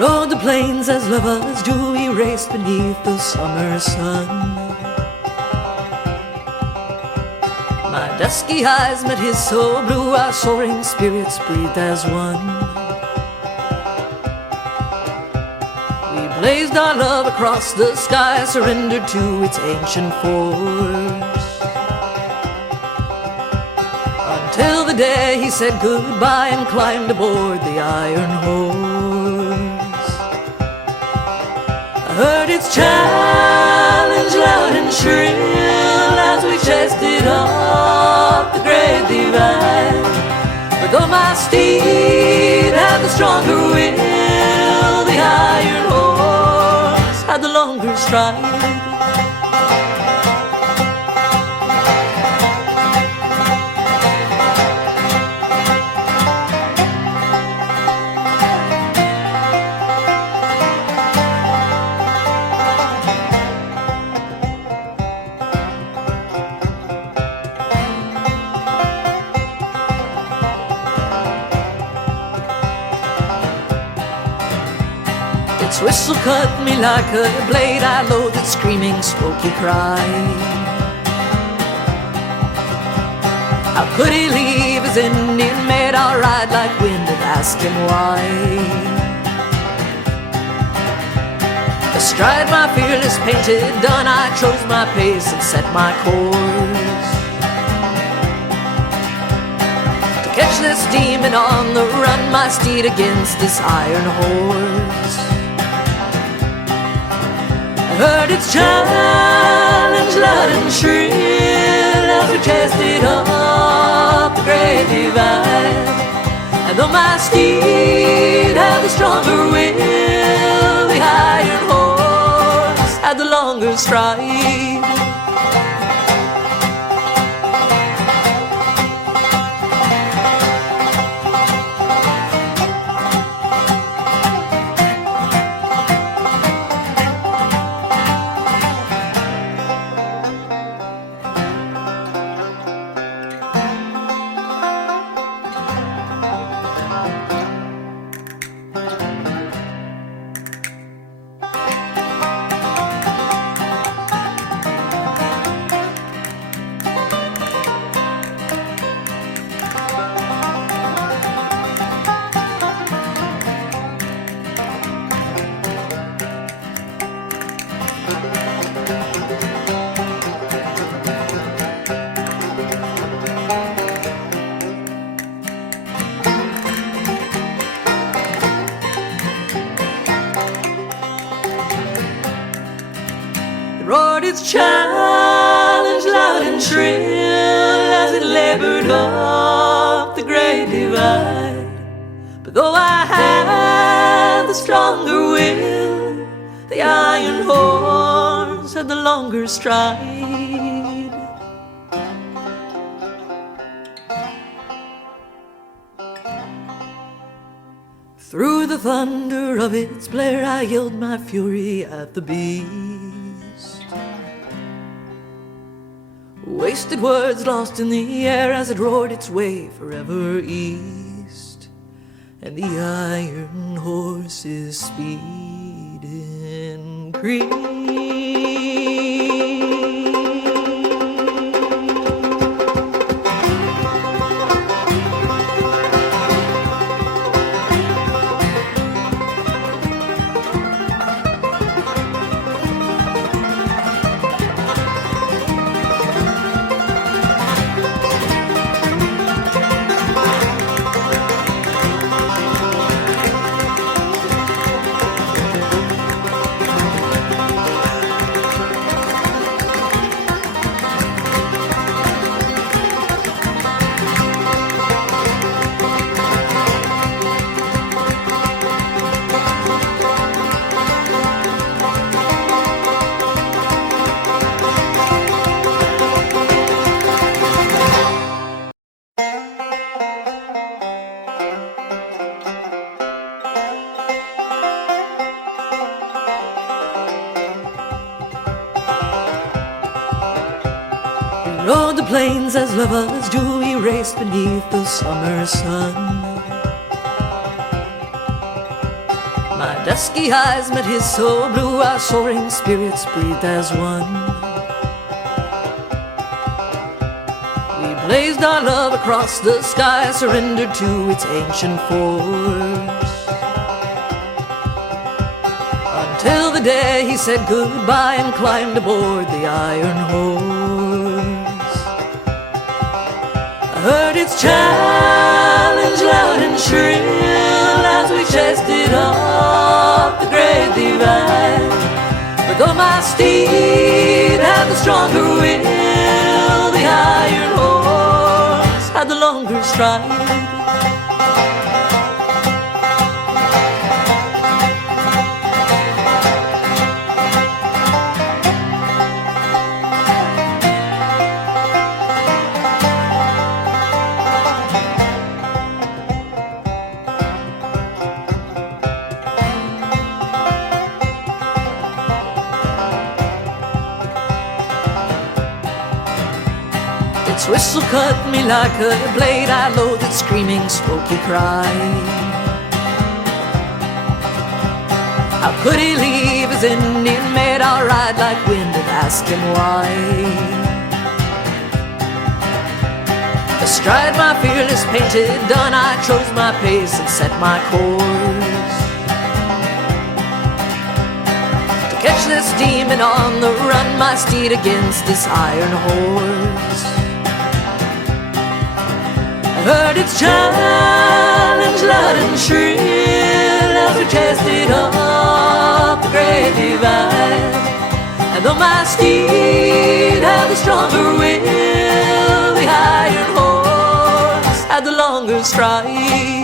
Rode the plains as lovers do, we raced beneath the summer sun. My dusky eyes met his so blue, our soaring spirits breathed as one. We blazed our love across the sky, surrendered to its ancient force, until the day he said goodbye and climbed aboard the iron horse. I heard its challenge loud and shrill as we chased it up the great divide. But though my steed had the stronger will, the iron horse had the longer stride. Its whistle cut me like a blade, I loathed its screaming, smoky cry. How could he leave his Indian maid? I'll ride like wind and ask him why. Astride my fearless painted dun, I chose my pace and set my course to catch this demon on the run, my steed against this iron horse. I heard its challenge loud and shrill as we chased it up the great divide. And though my steed had the stronger will, the iron horse had the longer stride. Roared its challenge loud and shrill as it labored up the great divide. But though I had the stronger will, the iron horse had the longer stride. Through the thunder of its blare I yelled my fury at the beast. Wasted words lost in the air as it roared its way forever east. And the iron horse's speed increased. Rode the plains as lovers do, we raced beneath the summer sun. My dusky eyes met his so blue, our soaring spirits breathed as one. We blazed our love across the sky, surrendered to its ancient force, until the day he said goodbye and climbed aboard the iron horse. I heard its challenge loud and shrill as we chased it up the great divide. But though my steed had the stronger will, the iron horse had the longer stride. Its whistle cut me like a blade, I loathed its screaming, smoky cry. How could he leave his Indian mate? I'll ride like wind and ask him why. Astride my fearless painted dun, I chose my pace and set my course to catch this demon on the run, my steed against this iron horse. Heard its challenge loud and shrill as we chased it up the great divide. And though my steed had the stronger will, the iron horse had the longer stride.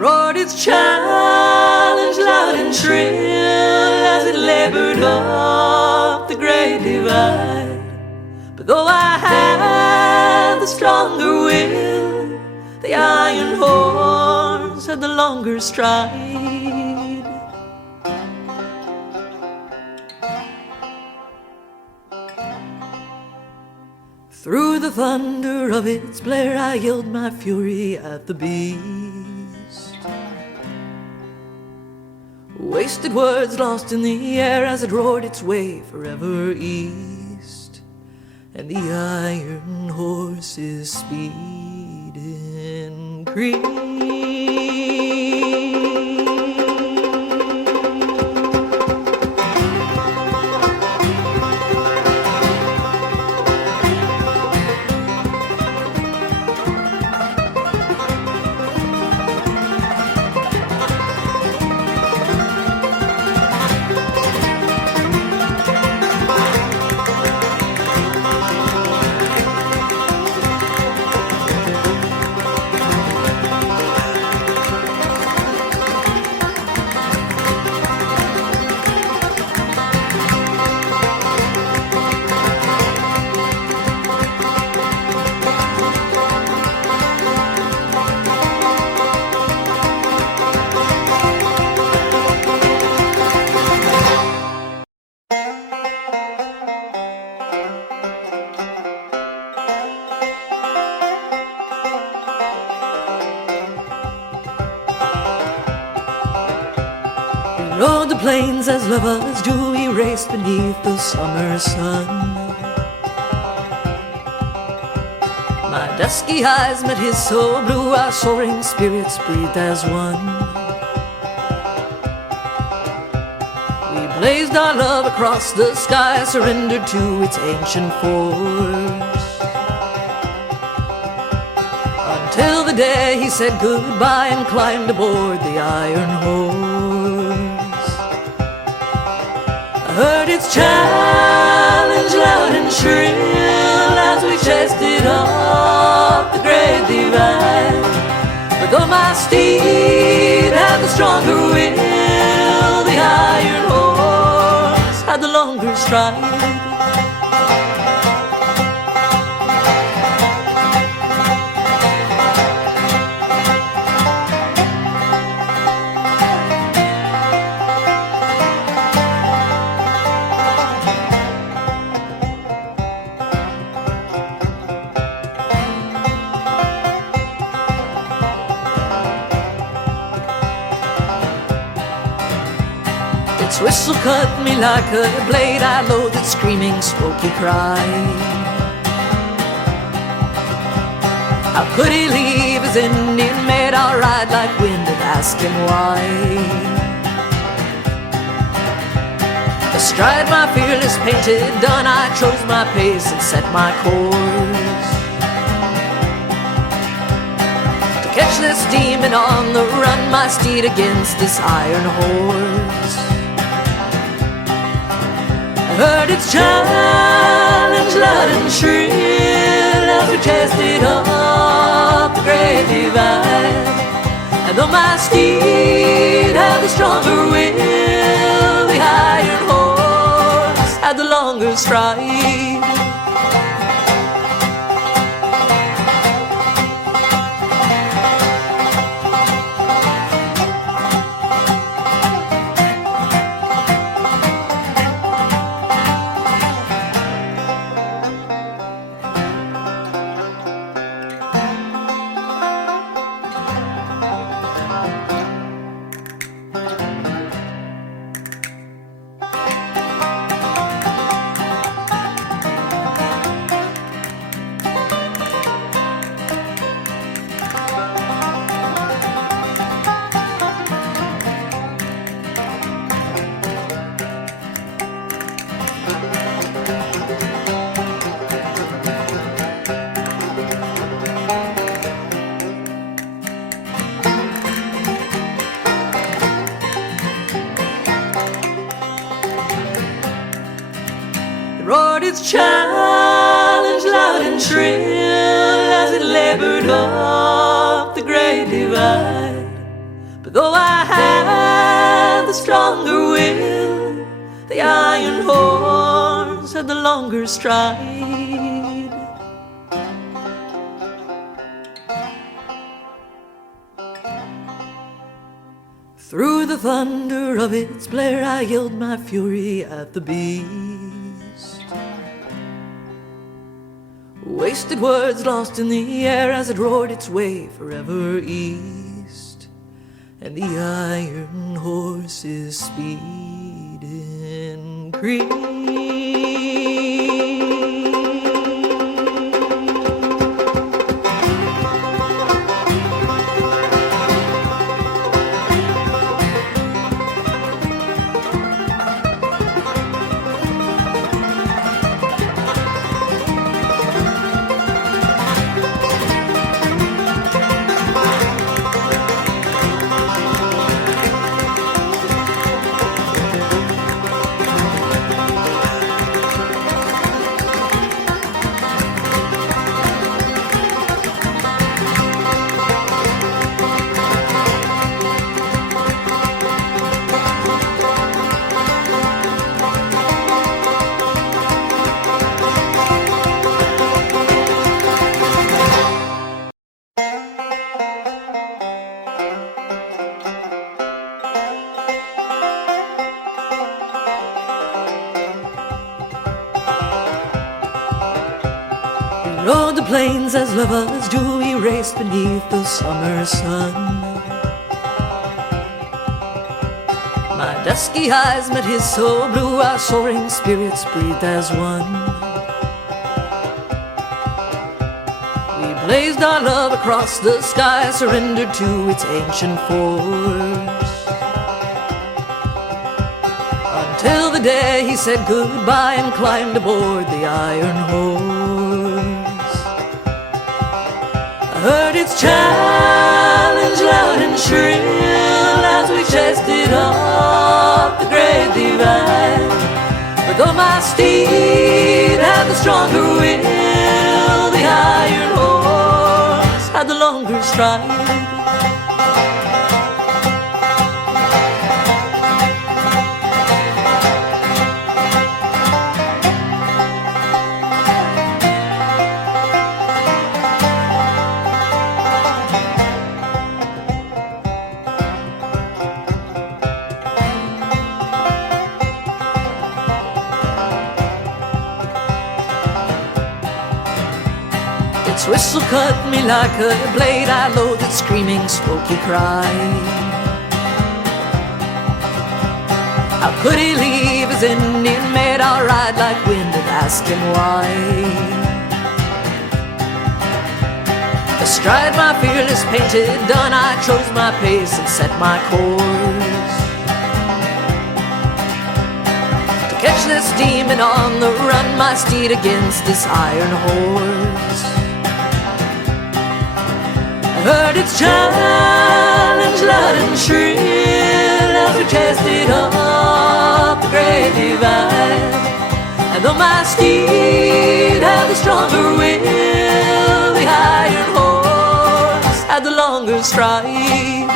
Roared its challenge loud and shrill as it labored up the great divide. But though I had the stronger will, the iron horse had the longer stride. Through the thunder of its blare, I yelled my fury at the beast. Wasted words lost in the air as it roared its way forever east, and the iron horse's speed increased. Rode the plains as lovers do, we raced beneath the summer sun. My dusky eyes met his so blue, our soaring spirits breathed as one. We blazed our love across the sky, surrendered to its ancient force. Until the day he said goodbye and climbed aboard the iron horse. I heard its challenge loud and shrill as we chased it up the great divide. But though my steed had the stronger will, the iron horse had the longer stride. Its whistle cut me like a blade, I loathed its screaming, smoky cry. How could he leave his Indian maid? I'll ride like wind and ask him why. Astride my fearless painted dun, I chose my pace and set my course to catch this demon on the run, my steed against this iron horse. Heard its challenge loud and shrill as we chased it up the great divide. And though my steed had the stronger will, the iron horse had the longer stride. Roared its challenge loud and shrill as it labored up the great divide. But though I had the stronger will, the iron horse had the longer stride. Through the thunder of its blare, I yelled my fury at the beast. Wasted words lost in the air as it roared its way forever east. And the iron horse's speed increased. Rode the plains as lovers do, we raced beneath the summer sun. My dusky eyes met his so blue, our soaring spirits breathed as one. We blazed our love across the sky, surrendered to its ancient force. Until the day he said goodbye and climbed aboard the iron horse. I heard its challenge loud and shrill as we chased it up the great divide. But though my steed had the stronger will, the iron horse had the longer stride. Its whistle cut me like a blade. I loathed its screaming, smoky cry. How could he leave his Indian mate? I'll ride like wind and ask him why. Astride my fearless painted dun, I chose my pace and set my course to catch this demon on the run, my steed against this iron horse. I heard its challenge loud and shrill as we chased it up the great divide. And though my steed had the stronger will, the iron horse had the longer stride.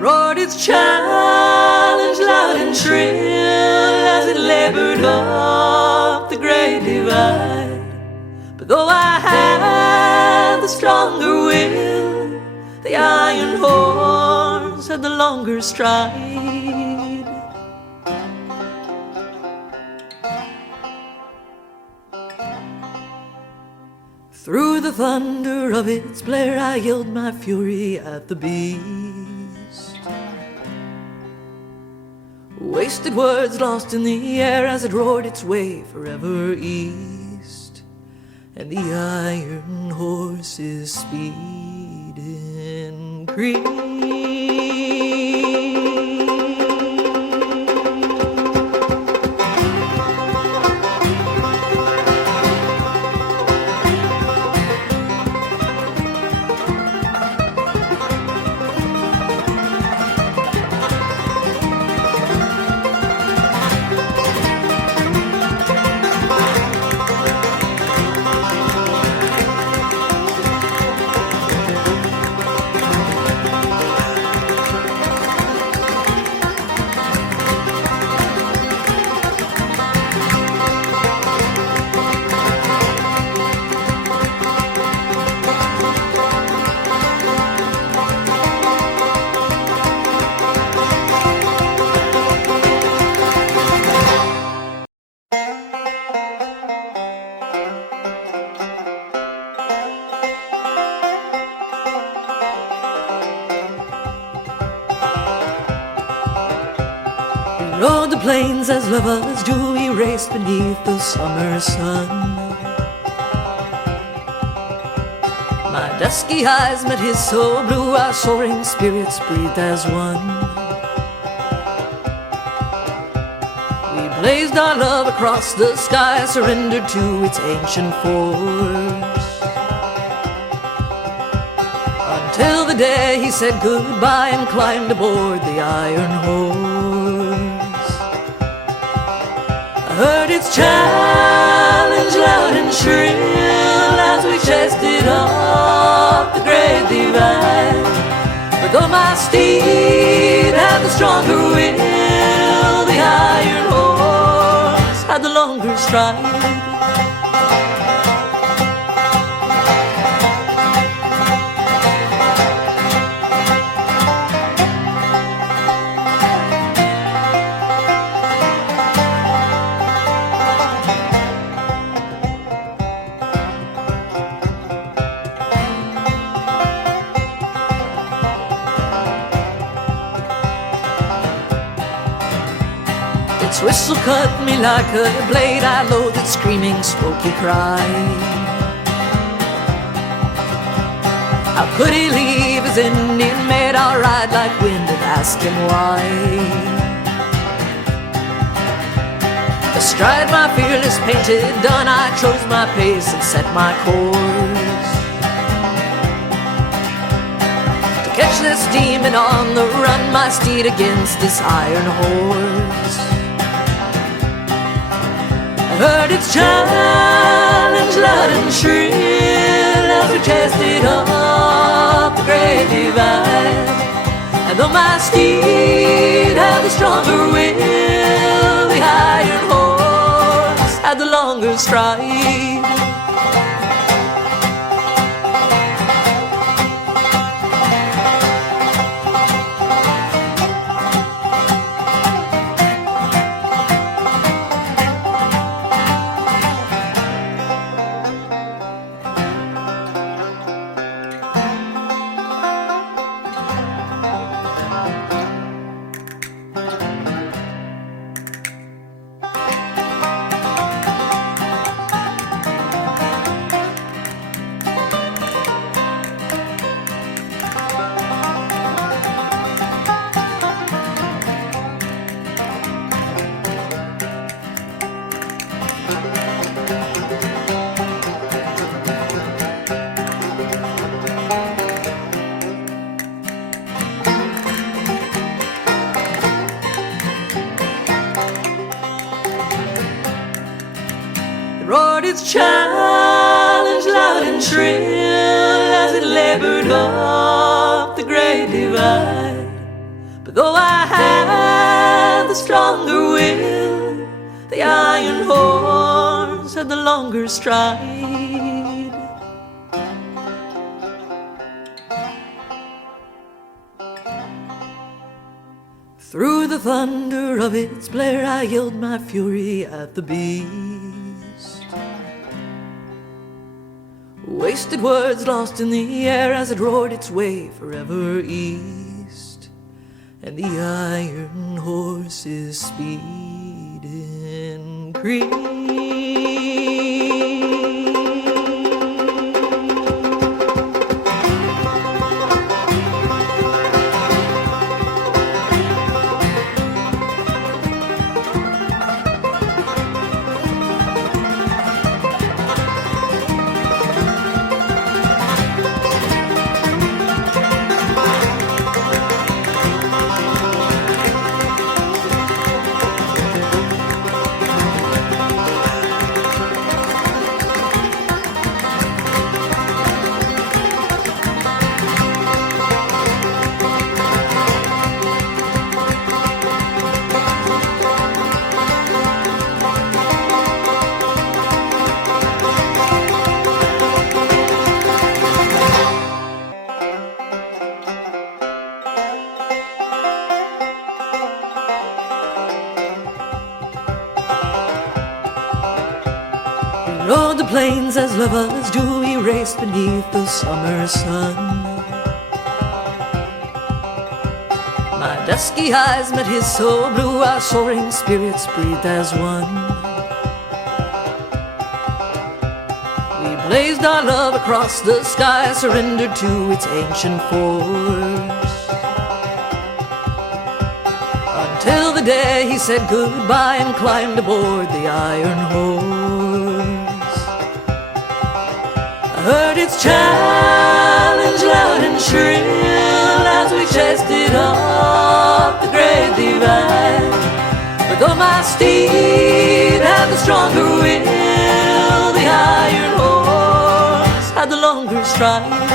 Roared its challenge loud and shrill as it labored up the great divide. But though I had the stronger will, the iron horse had the longer stride. Through the thunder of its blare I yelled my fury at the beast. Wasted words lost in the air as it roared its way forever east. And the iron horse's speed increased. Rode the plains as lovers do, we raced beneath the summer sun. My dusky eyes met his so blue, our soaring spirits breathed as one. We blazed our love across the sky, surrendered to its ancient force, until the day he said goodbye and climbed aboard the iron horse. I heard its challenge loud and shrill as we chased it up the great divide. But though my steed had the stronger will, the iron horse had the longer stride. Its whistle cut me like a blade, I loathed its screaming, smoky cry. How could he leave his Indian mate? I'll ride like wind and ask him why. Astride my fearless painted dun, I chose my pace and set my course to catch this demon on the run, my steed against this iron horse. Heard its challenge loud and shrill as we chased it up the great divide. And though my steed had the stronger will, the iron horse had the longer stride. Roared its challenge loud and shrill as it labored up the great divide. But though I had the stronger will, the iron horse had the longer stride. Through the thunder of its blare I yelled my fury at the beast. Wasted words lost in the air as it roared its way forever east. And the iron horse's speed increased. Rode the plains as lovers do, we raced beneath the summer sun. My dusky eyes met his so blue, our soaring spirits breathed as one. We blazed our love across the sky, surrendered to its ancient force, until the day he said goodbye and climbed aboard the iron horse. I heard its challenge loud and shrill as we chased it up the great divide. But Though my steed had the stronger will, the iron horse had the longer stride.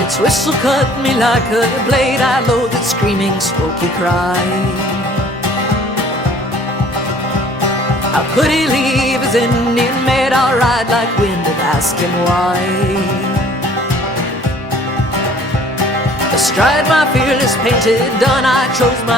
Its whistle cut me like a blade. I loathed its screaming, smoky cry. How could he leave his Indian maid? I'll ride like wind and ask him why. Astride my fearless painted dun, I chose my